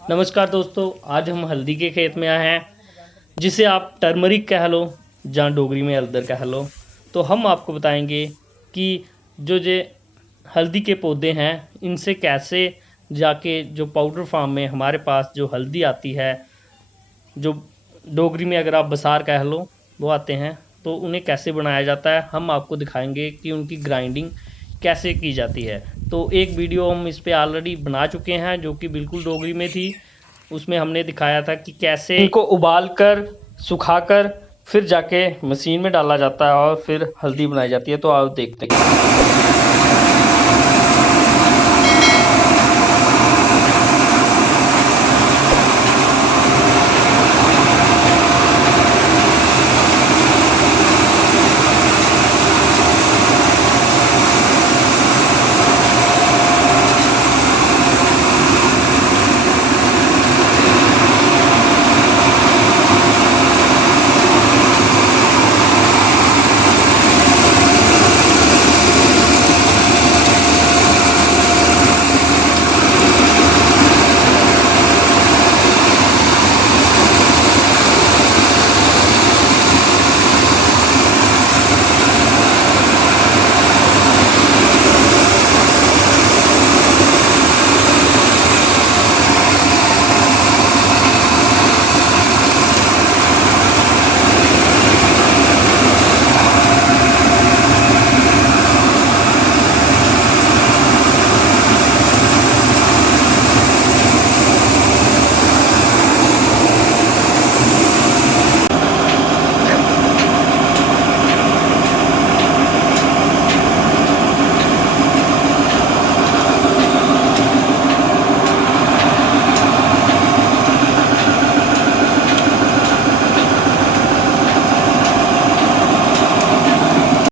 नमस्कार दोस्तों, आज हम हल्दी के खेत में आए हैं, जिसे आप टर्मरिक कह लो या डोगरी में हल्दर कह लो। तो हम आपको बताएंगे कि जो ये हल्दी के पौधे हैं, इनसे कैसे जाके जो पाउडर फार्म में हमारे पास जो हल्दी आती है, जो डोगरी में अगर आप बसार कह लो, वो आते हैं, तो उन्हें कैसे बनाया जाता है। हम आपको दिखाएंगे कि उनकी ग्राइंडिंग कैसे की जाती है। तो एक वीडियो हम इस पे ऑलरेडी बना चुके हैं, जो कि बिल्कुल डोगरी में थी। उसमें हमने दिखाया था कि कैसे इनको उबाल कर, सुखाकर, फिर जाके मशीन में डाला जाता है और फिर हल्दी बनाई जाती है। तो आप देखते हैं।